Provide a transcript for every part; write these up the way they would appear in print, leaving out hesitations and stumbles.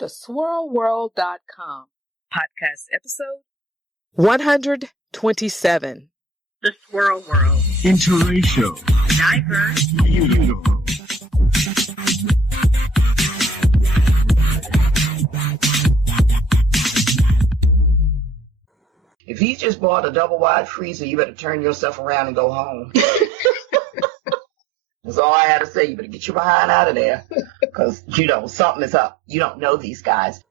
theswirlworld.com. Podcast episode 127. The Swirl World. Interracial. Diverse. Beautiful. If he just bought a double wide freezer, you better turn yourself around and go home. That's all I had to say. You better get your behind out of there because, something is up. You don't know these guys.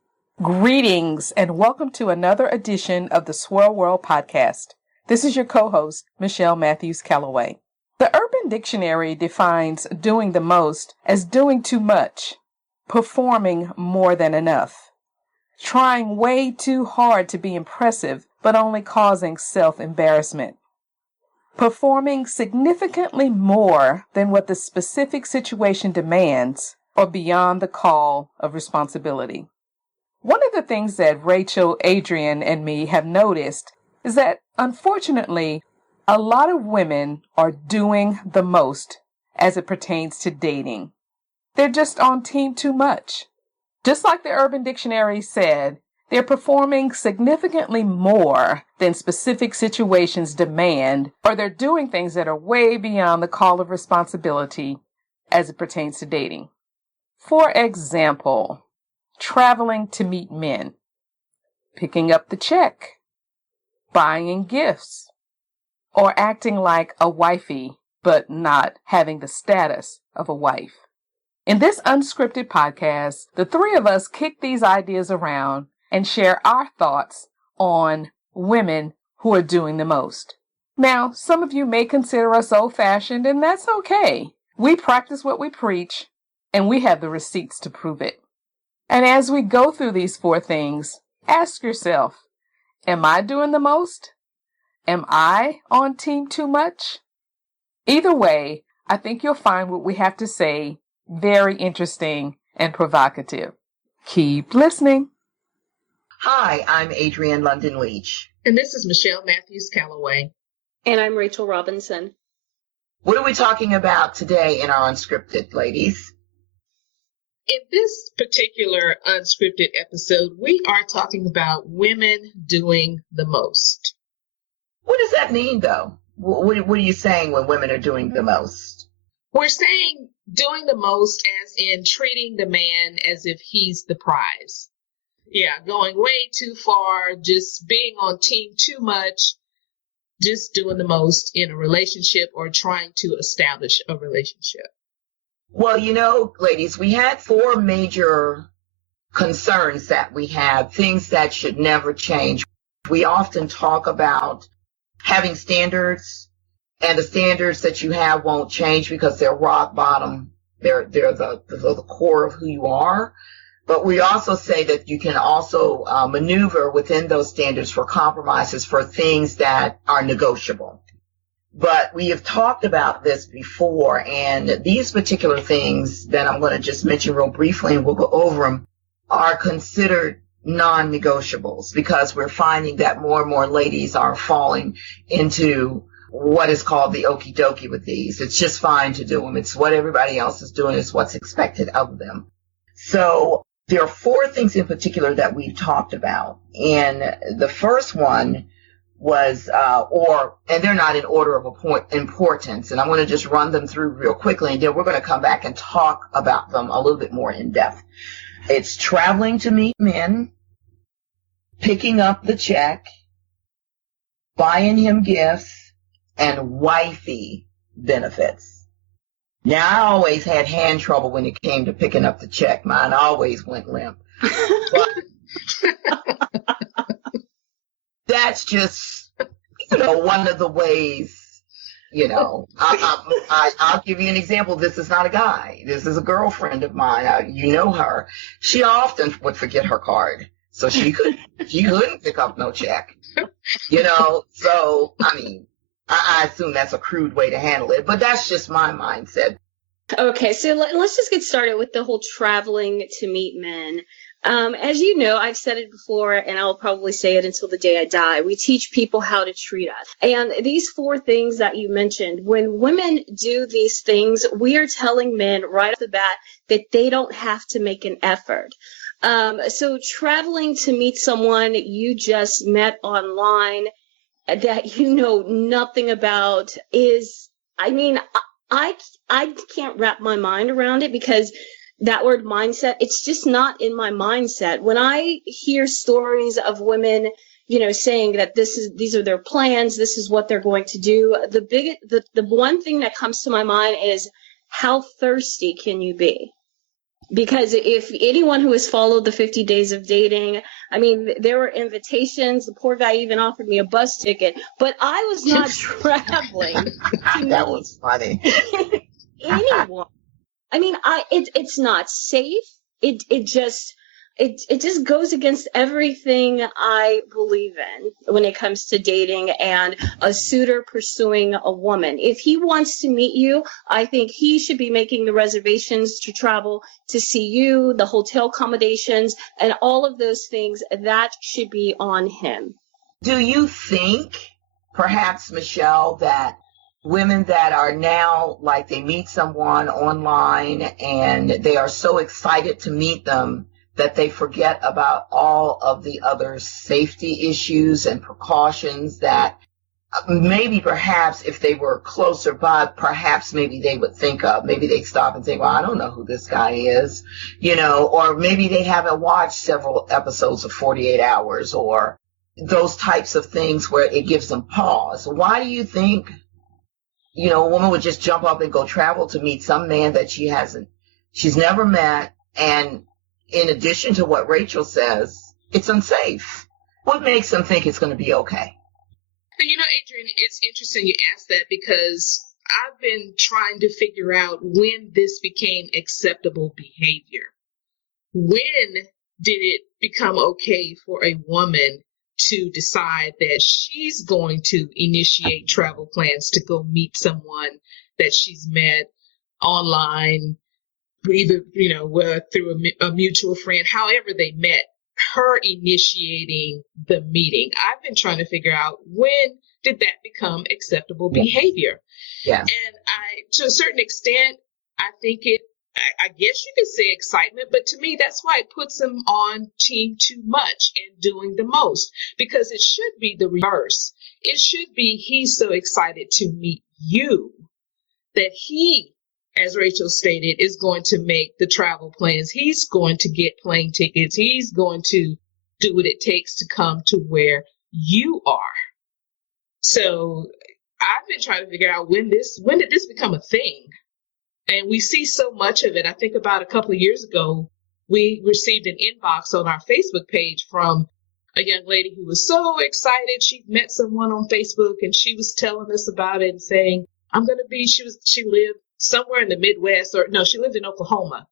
Greetings and welcome to another edition of the Swirl World podcast. This is your co-host, Michelle Matthews Calloway. The Urban Dictionary defines doing the most as doing too much, performing more than enough, trying way too hard to be impressive, but only causing self-embarrassment, performing significantly more than what the specific situation demands or beyond the call of responsibility. One of the things that Rachel, Adrienne, and me have noticed is that, unfortunately, a lot of women are doing the most as it pertains to dating. They're just on team too much. Just like the Urban Dictionary said, they're performing significantly more than specific situations demand, or they're doing things that are way beyond the call of responsibility as it pertains to dating. For example, traveling to meet men, picking up the check, buying gifts, or acting like a wifey, but not having the status of a wife. In this unscripted podcast, the three of us kick these ideas around and share our thoughts on women who are doing the most. Now, some of you may consider us old-fashioned, and that's okay. We practice what we preach, and we have the receipts to prove it. And as we go through these four things, ask yourself, am I doing the most? Am I on team too much? Either way, I think you'll find what we have to say very interesting and provocative. Keep listening. Hi, I'm Adrienne London Leach. And this is Michelle Matthews Calloway. And I'm Rachel Robinson. What are we talking about today in our Unscripted, ladies? In this particular unscripted episode, we are talking about women doing the most. What does that mean, though? What are you saying when women are doing the most? We're saying doing the most as in treating the man as if he's the prize. Yeah, going way too far, just being on team too much, just doing the most in a relationship or trying to establish a relationship. Well, ladies, we had four major concerns that we have, things that should never change. We often talk about having standards, and the standards that you have won't change because they're rock bottom. They're the core of who you are. But we also say that you can also maneuver within those standards for compromises for things that are negotiable. But we have talked about this before, and these particular things that I'm going to just mention real briefly, and we'll go over them, are considered non-negotiables because we're finding that more and more ladies are falling into what is called the okie dokie with these. It's just fine to do them. It's what everybody else is doing. It's what's expected of them. So there are four things in particular that we've talked about. And the first one was, and they're not in order of importance. And I'm going to just run them through real quickly. And then we're going to come back and talk about them a little bit more in depth. It's traveling to meet men, picking up the check, buying him gifts, and wifey benefits. Now, I always had hand trouble when it came to picking up the check. Mine always went limp. But that's just, one of the ways, I'll give you an example. This is not a guy. This is a girlfriend of mine. You know her. She often would forget her card. So she couldn't pick up no check. So, I assume that's a crude way to handle it, but that's just my mindset. Okay, so let's just get started with the whole traveling to meet men. As you know, I've said it before, and I'll probably say it until the day I die. We teach people how to treat us. And these four things that you mentioned, when women do these things, we are telling men right off the bat that they don't have to make an effort. So traveling to meet someone you just met online that you know nothing about is, I mean, I can't wrap my mind around it, because that word mindset, it's just not in my mindset. When I hear stories of women, you know, saying that these are their plans, this is what they're going to do, the one thing that comes to my mind is, how thirsty can you be? Because if anyone who has followed the 50 days of dating, I mean, there were invitations. The poor guy even offered me a bus ticket, but I was not traveling to That was funny. anyone. I mean, it's not safe. It just goes against everything I believe in when it comes to dating and a suitor pursuing a woman. If he wants to meet you, I think he should be making the reservations to travel to see you, the hotel accommodations, and all of those things. That should be on him. Do you think, perhaps, Michelle, that women that are now, like, they meet someone online and they are so excited to meet them that they forget about all of the other safety issues and precautions that maybe perhaps if they were closer by, perhaps maybe they would think of? Maybe they'd stop and think, well, I don't know who this guy is, you know, or maybe they haven't watched several episodes of 48 Hours or those types of things where it gives them pause. Why do you think, you know, a woman would just jump up and go travel to meet some man that she's never met, and in addition to what Rachel says, it's unsafe? What makes them think it's going to be okay? You know, Adrienne, it's interesting you asked that, because I've been trying to figure out when this became acceptable behavior. When did it become okay for a woman to decide that she's going to initiate travel plans to go meet someone that she's met online, either, you know, through a mutual friend, however they met, her initiating the meeting? I've been trying to figure out, when did that become acceptable behavior? Yeah. And to a certain extent, I think I guess you could say excitement, but to me, that's why it puts him on team too much and doing the most, because it should be the reverse. It should be, he's so excited to meet you that he, as Rachel stated, is going to make the travel plans. He's going to get plane tickets. He's going to do what it takes to come to where you are. So I've been trying to figure out, when did this become a thing? And we see so much of it. I think about a couple of years ago, we received an inbox on our Facebook page from a young lady who was so excited. She met someone on Facebook, and she was telling us about it and saying, she lived somewhere in the Midwest, or no, she lived in Oklahoma.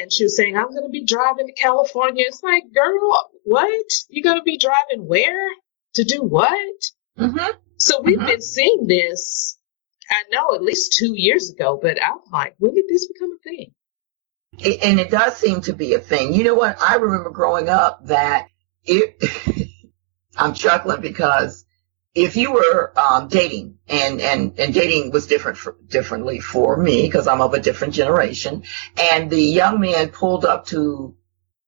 And she was saying, I'm going to be driving to California. It's like, girl, what? You're going to be driving where? To do what? Mm-hmm. So we've been seeing this, I know, at least 2 years ago, but I'm like, when did this become a thing? And it does seem to be a thing. You know what? I remember growing up that I'm chuckling because if you were dating, and dating was differently for me because I'm of a different generation, and the young man pulled up to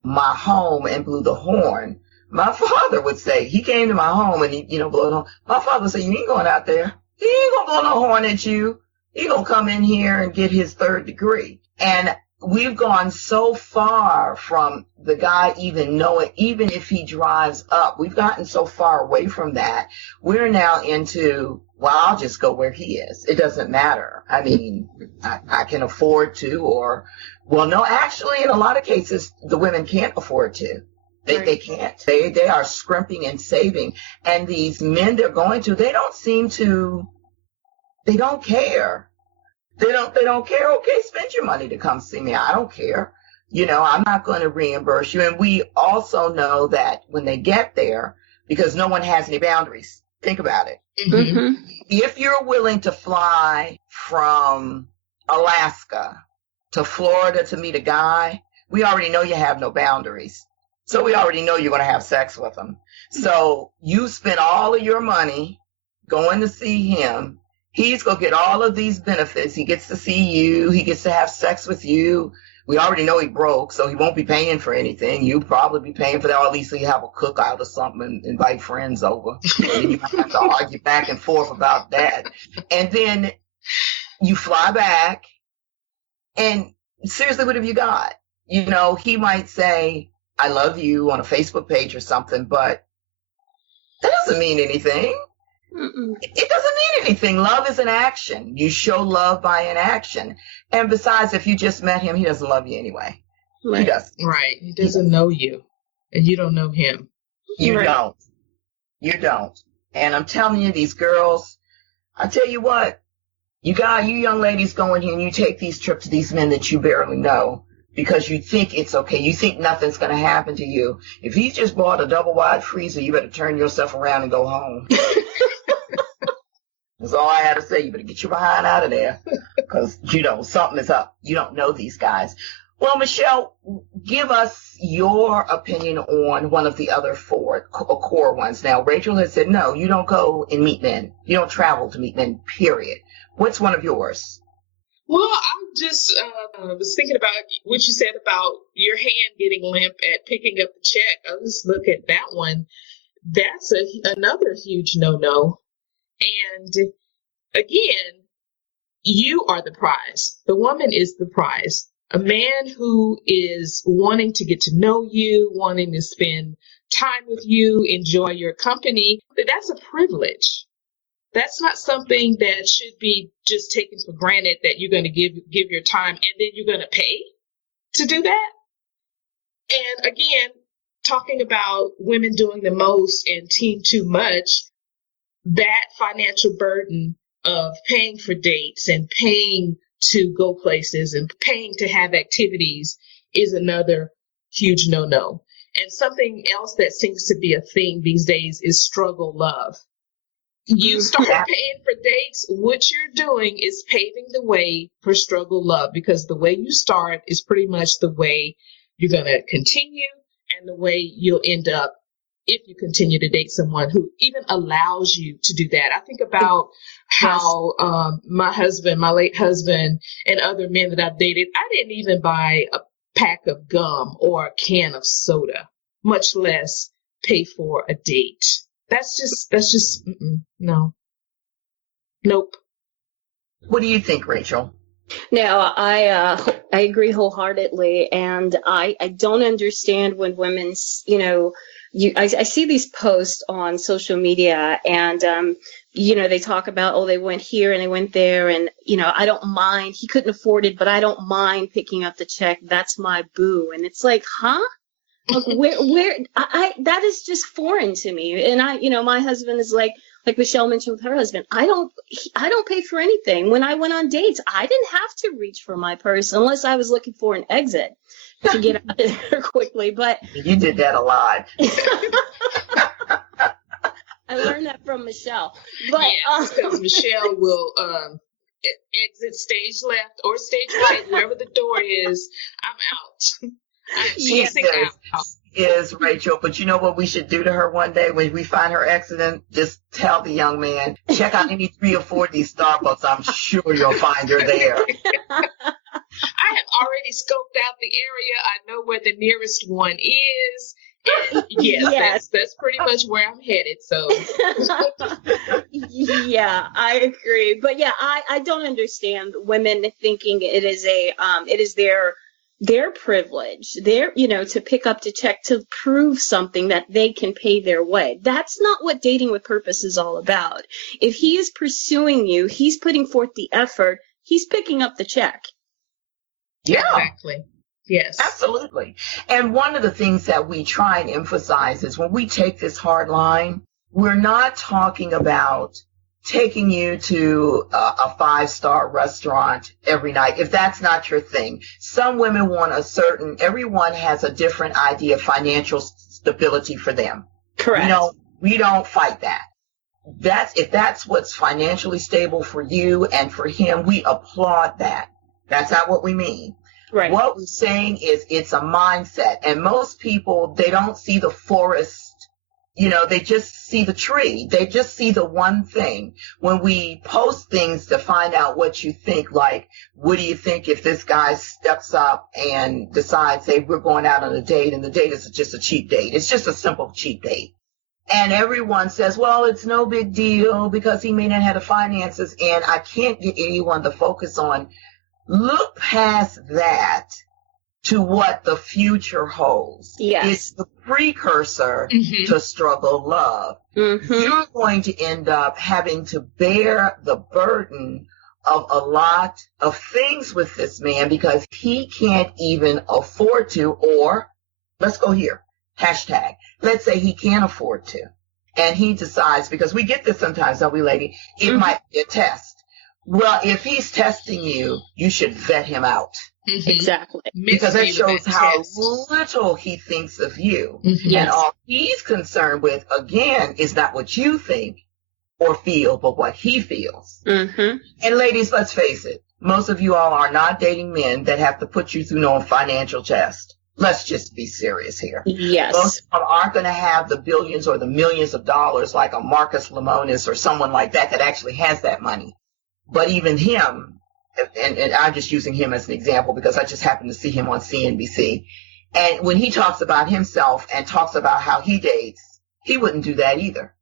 my home and blew the horn, my father would say, he came to my home and he, blew the horn. My father would say, you ain't going out there. He ain't gonna blow no horn at you. He gonna come in here and get his 3rd degree. And we've gone so far from the guy even knowing, even if he drives up, we've gotten so far away from that. We're now into, well, I'll just go where he is. It doesn't matter. I mean, I can afford to, or, well, no, actually, in a lot of cases, the women can't afford to. They can't. They are scrimping and saving. And these men they're going to, they don't care. They don't care. Okay, spend your money to come see me. I don't care. I'm not going to reimburse you. And we also know that when they get there, because no one has any boundaries. Think about it. Mm-hmm. If you're willing to fly from Alaska to Florida to meet a guy, we already know you have no boundaries. So we already know you're going to have sex with him. So you spend all of your money going to see him. He's going to get all of these benefits. He gets to see you. He gets to have sex with you. We already know he broke, so he won't be paying for anything. You'll probably be paying for that, or at least you have a cookout or something and invite friends over. And then you might have to argue back and forth about that. And then you fly back, and seriously, what have you got? You know, he might say, I love you on a Facebook page or something, but that doesn't mean anything. It doesn't mean anything. Love is an action. You show love by an action. And besides, if you just met him, he doesn't love you anyway. Right. He doesn't. Right. He doesn't know you, and you don't know him. You Right. don't. You don't. And I'm telling you, these girls, I tell you what, you young ladies go in here and you take these trips to these men that you barely know because you think it's okay. You think nothing's going to happen to you. If he's just bought a double wide freezer, you better turn yourself around and go home. That's all I had to say. You better get your behind out of there because, you know, something is up. You don't know these guys. Well, Michelle, give us your opinion on one of the other four core ones. Now, Rachel has said, no, you don't go and meet men. You don't travel to meet men, period. What's one of yours? Well, I just was thinking about what you said about your hand getting limp at picking up the check. I just look at that one. That's another huge no-no. And again, you are the prize. The woman is the prize. A man who is wanting to get to know you, wanting to spend time with you, enjoy your company, that's a privilege. That's not something that should be just taken for granted that you're going to give your time and then you're going to pay to do that. And again, talking about women doing the most and team too much, that financial burden of paying for dates and paying to go places and paying to have activities is another huge no-no. And something else that seems to be a thing these days is struggle love. You start paying for dates, what you're doing is paving the way for struggle love, because the way you start is pretty much the way you're going to continue and the way you'll end up if you continue to date someone who even allows you to do that. I think about how my husband, my late husband, and other men that I've dated, I didn't even buy a pack of gum or a can of soda, much less pay for a date. That's just no. Nope. What do you think, Rachel? No, I agree wholeheartedly, and I don't understand when women's, you know, I see these posts on social media, and you know, they talk about, oh, they went here and they went there, and you know, I don't mind. He couldn't afford it, but I don't mind picking up the check. That's my boo, and it's like, huh? Like, where that is just foreign to me. And you know, my husband is like Michelle mentioned with her husband, I don't pay for anything. When I went on dates, I didn't have to reach for my purse unless I was looking for an exit to get out of there quickly. But you did that a lot. I learned that from Michelle. But because Michelle will exit stage left or stage right, wherever the door is. I'm out. Yes, is Rachel, but you know what we should do to her one day when we find her accident? Just tell the young man, check out any 3 or 4 of these Starbucks. I'm sure you'll find her there. I have already scoped out the area. I know where the nearest one is. And yes. That's pretty much where I'm headed. So yeah, I agree. But yeah, I don't understand women thinking it is their privilege, you know, to pick up the check to prove something that they can pay their way. That's not what dating with purpose is all about. If he is pursuing you, he's putting forth the effort, he's picking up the check. Yeah. Exactly. Yes. Absolutely. And one of the things that we try and emphasize is when we take this hard line, we're not talking about taking you to a 5-star restaurant every night, if that's not your thing. Some women want everyone has a different idea of financial stability for them. Correct. You know, we don't fight that. If that's what's financially stable for you and for him, we applaud that. That's not what we mean. Right. What we're saying is it's a mindset. And most people, they don't see the forest They just see the tree. They just see the one thing. When we post things to find out what you think, like, what do you think if this guy steps up and decides, say, we're going out on a date, and the date is just a cheap date. It's just a simple cheap date. And everyone says, well, it's no big deal because he may not have the finances. And I can't get anyone to focus on, look past that to what the future holds. Yes. It's the precursor to struggle love. You're going to end up having to bear the burden of a lot of things with this man because he can't even afford to, or let's go here, hashtag, let's say he can't afford to. And he decides, because we get this sometimes, don't we, lady? It might be a test. Well, if he's testing you, you should vet him out. Exactly. Because that shows how little he thinks of you. And all he's concerned with, again, is not what you think or feel, but what he feels. And ladies, let's face it. Most of you all are not dating men that have to put you through no financial test. Let's just be serious here. Yes. Most of them aren't going to have the billions or the millions of dollars like a Marcus Lemonis or someone like that actually has that money. But even him, and I'm just using him as an example because I just happened to see him on CNBC. And when he talks about himself and talks about how he dates, he wouldn't do that either.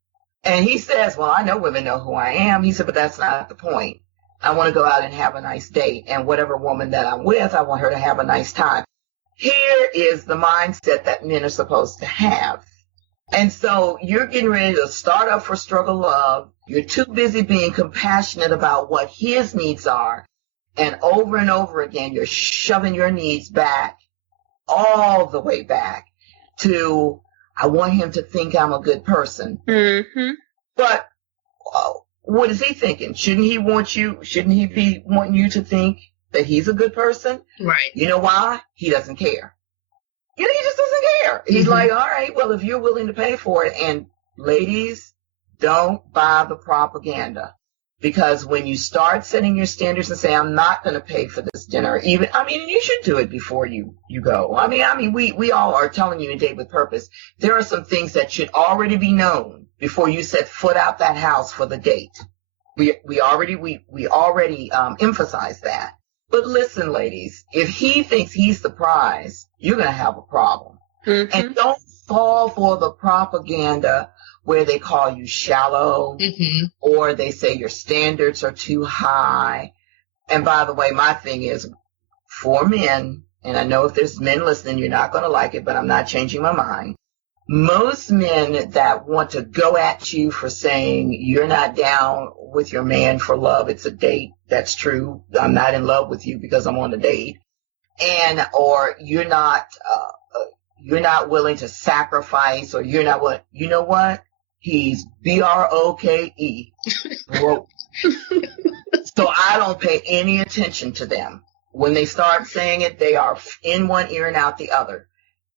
And he says, well, I know women know who I am. He said, but that's not the point. I want to go out and have a nice date. And whatever woman that I'm with, I want her to have a nice time. Here is the mindset that men are supposed to have. And so you're getting ready to start up for struggle love. You're too busy being compassionate about what his needs are. And over again, you're shoving your needs back, all the way back to, I want him to think I'm a good person. But what is he thinking? Shouldn't he be wanting you to think that he's a good person? Right. You know why? He doesn't care. He just doesn't care. He's like, all right, well, if you're willing to pay for it. And ladies, don't buy the propaganda. Because when you start setting your standards and say, I'm not going to pay for this dinner, you should do it before you go. We all are telling you to date with purpose. There are some things that should already be known before you set foot out that house for the date. We already emphasize that. But listen, ladies, if he thinks he's the prize, you're going to have a problem. And don't fall for the propaganda where they call you shallow or they say your standards are too high. And by the way, my thing is for men, and I know if there's men listening, you're not going to like it, but I'm not changing my mind. Most men that want to go at you for saying you're not down with your man for love, it's a date. That's true. I'm not in love with you because I'm on a date. Or you're not willing to sacrifice, or you're not what, you know what? He's broke. Broke. So I don't pay any attention to them. When they start saying it, they are in one ear and out the other.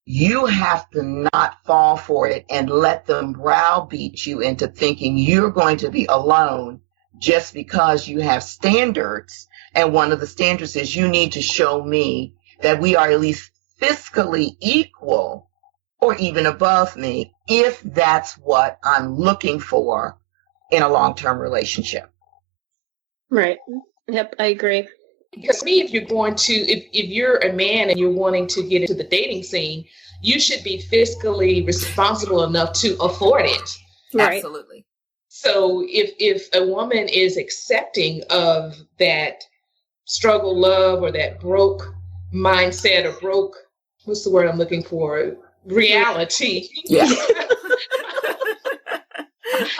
You have to not fall for it and let them browbeat you into thinking you're going to be alone just because you have standards. And one of the standards is you need to show me that we are at least fiscally equal or even above me, if that's what I'm looking for in a long-term relationship. Right. Yep, I agree. Because to me, if you're a man and you're wanting to get into the dating scene, you should be fiscally responsible enough to afford it. Right. Absolutely. So if a woman is accepting of that struggle love or that broke mindset or broke, what's the word I'm looking for? Reality. Yeah.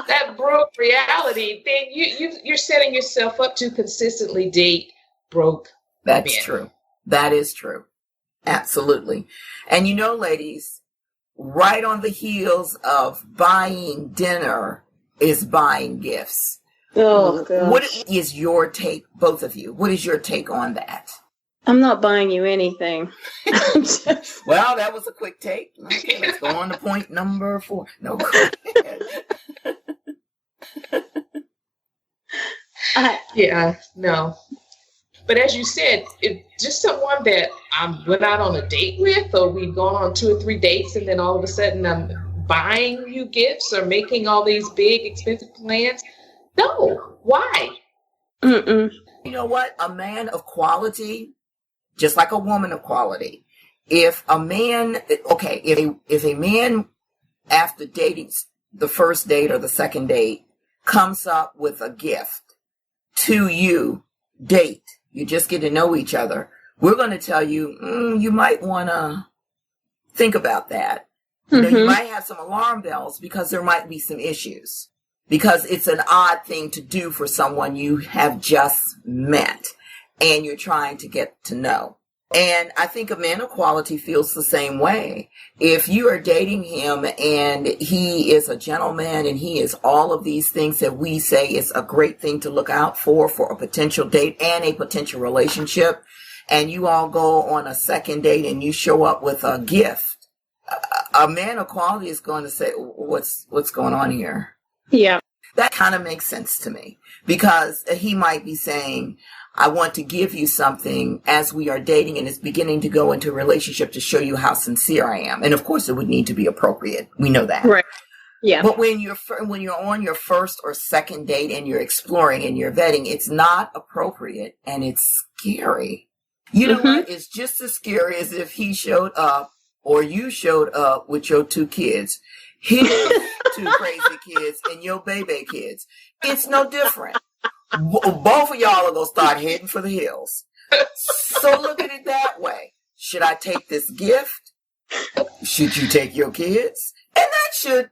That broke reality, then you're setting yourself up to consistently date broke That's men. true. That is true. Absolutely. And ladies, right on the heels of buying dinner is buying gifts. Oh, gosh. What is your take, both of you? What is your take on that? I'm not buying you anything. Well, that was a quick take. Okay, let's go on to point number 4. No, go ahead. Yeah, no. But as you said, if just someone that I went out on a date with, or we've gone on 2 or 3 dates, and then all of a sudden I'm buying you gifts or making all these big expensive plans. No, why? Mm-mm. You know what? A man of quality, just like a woman of quality. If a man, if a man after dating the first date or the second date comes up with a gift to you, date, you just get to know each other, we're going to tell you, you might want to think about that. You know, you might have some alarm bells because there might be some issues, because it's an odd thing to do for someone you have just met and you're trying to get to know. And I think a man of quality feels the same way. If you are dating him and he is a gentleman and he is all of these things that we say is a great thing to look out for a potential date and a potential relationship, and you all go on a second date and you show up with a gift, a man of quality is going to say, what's going on here? Yeah. That kind of makes sense to me, because he might be saying, I want to give you something as we are dating and it's beginning to go into a relationship to show you how sincere I am. And of course it would need to be appropriate. We know that. Right. Yeah. But when you're on your first or second date and you're exploring and you're vetting, it's not appropriate and it's scary. You know what? It's just as scary as if he showed up or you showed up with your two kids, his two crazy kids and your baby kids. It's no different. Both of y'all are going to start heading for the hills. So look at it that way. Should I take this gift? Should you take your kids? And that should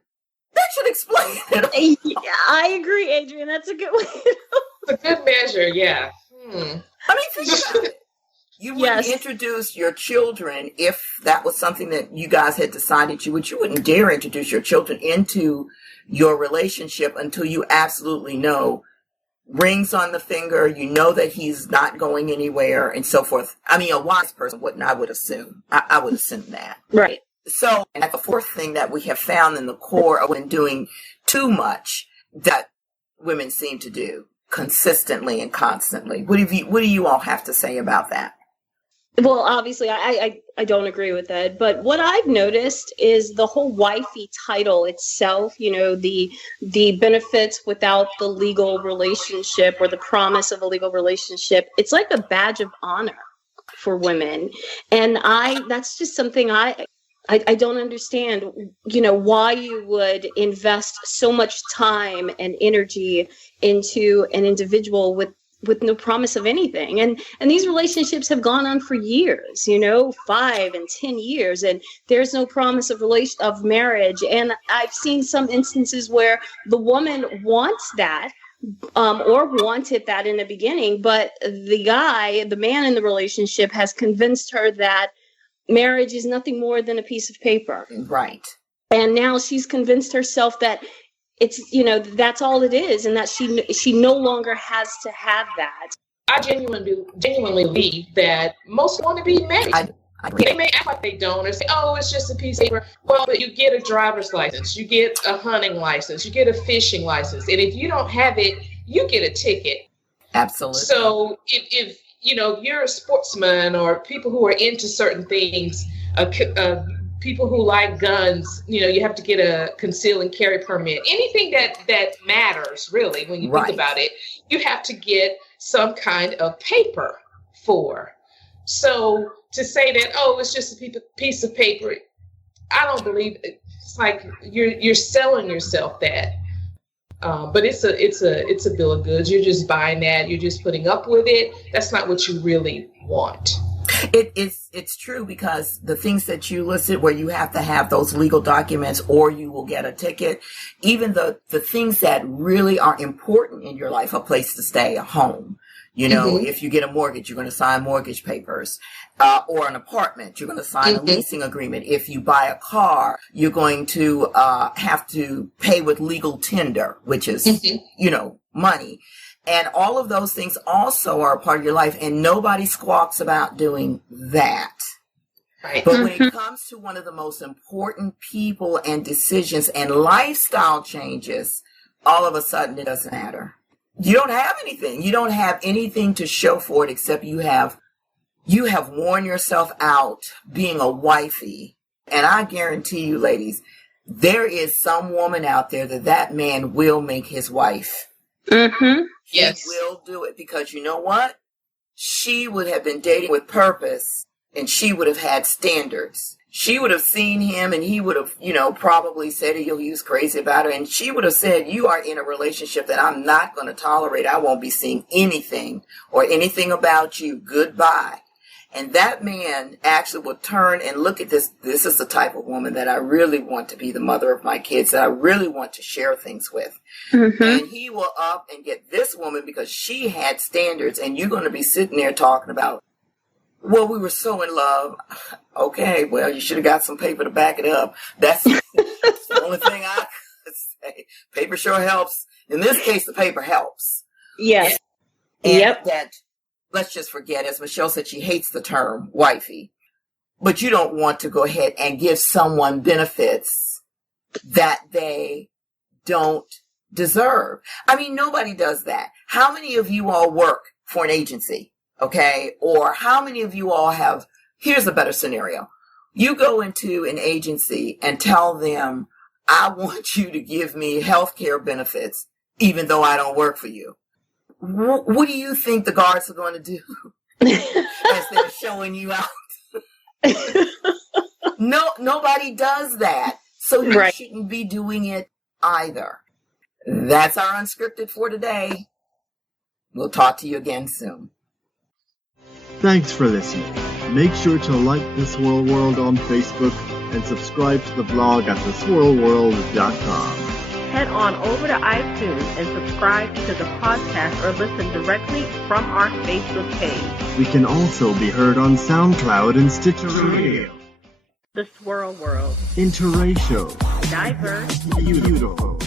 explain it. Yeah, I agree, Adrienne. That's a good way. It's a good measure, yeah. I mean, think about it. You wouldn't introduce your children if that was something that you guys had decided you would. You wouldn't dare introduce your children into your relationship until you absolutely know rings on the finger, you know that he's not going anywhere and so forth. I mean, a wise person wouldn't, I would assume. I would assume that. Right. So, and the fourth thing that we have found in the core of when doing too much that women seem to do consistently and constantly. What do you all have to say about that? Well, obviously, I don't agree with that. But what I've noticed is the whole wifey title itself, you know, the benefits without the legal relationship or the promise of a legal relationship. It's like a badge of honor for women. And that's just something I don't understand, you know, why you would invest so much time and energy into an individual with no promise of anything. And these relationships have gone on for years, you know, 5 and 10 years, and there's no promise of marriage. And I've seen some instances where the woman wants that, or wanted that in the beginning, but the man in the relationship has convinced her that marriage is nothing more than a piece of paper. Right. And now she's convinced herself that it's, you know, that's all it is, and that she no longer has to have that. I genuinely believe that most want to be married. They may act like they don't or say, oh, it's just a piece of paper. Well, but you get a driver's license, you get a hunting license, you get a fishing license. And if you don't have it, you get a ticket. Absolutely. So if you know, you're a sportsman or people who are into certain things, people who like guns, you know, you have to get a conceal and carry permit. Anything that matters, really, when you think about it, you have to get some kind of paper for. So to say that, oh, it's just a piece of paper, I don't believe it. It's like you're selling yourself that. But it's a bill of goods. You're just buying that. You're just putting up with it. That's not what you really want. It's true, because the things that you listed where you have to have those legal documents or you will get a ticket, even the things that really are important in your life, a place to stay, a home. You know, if you get a mortgage, you're going to sign mortgage papers, or an apartment, you're going to sign a leasing agreement. If you buy a car, you're going to have to pay with legal tender, which is, you know, money. And all of those things also are a part of your life, and nobody squawks about doing that. Right. But when it comes to one of the most important people and decisions and lifestyle changes, all of a sudden it doesn't matter. You don't have anything. You don't have anything to show for it except you have worn yourself out being a wifey. And I guarantee you, ladies, there is some woman out there that man will make his wife. Mm-hmm. Yes. He will do it because you know what? She would have been dating with purpose, and she would have had standards. She would have seen him, and he would have, probably said he was crazy about her. And she would have said, you are in a relationship that I'm not going to tolerate. I won't be seeing anything or anything about you. Goodbye. And that man actually will turn and look at this. This is the type of woman that I really want to be the mother of my kids, that I really want to share things with. Mm-hmm. And he will up and get this woman because she had standards. And you're going to be sitting there talking about, well, we were so in love. Okay, well, you should have got some paper to back it up. That's the only thing I could say. Paper sure helps. In this case, the paper helps. Yes. And Yep. that, let's just forget, as Michelle said, she hates the term wifey. But you don't want to go ahead and give someone benefits that they don't deserve. I mean, nobody does that. How many of you all work for an agency? Okay. Or how many of you all have, here's a better scenario. You go into an agency and tell them, I want you to give me health care benefits, even though I don't work for you. What do you think the guards are going to do as they're showing you out? Nobody does that. So you Right. shouldn't be doing it either. That's our Unscripted for today. We'll talk to you again soon. Thanks for listening. Make sure to like The Swirl World on Facebook and subscribe to the blog at theswirlworld.com. Head on over to iTunes and subscribe to the podcast or listen directly from our Facebook page. We can also be heard on SoundCloud and Stitcher Radio. The Swirl World. Interracial. Diverse. Beautiful.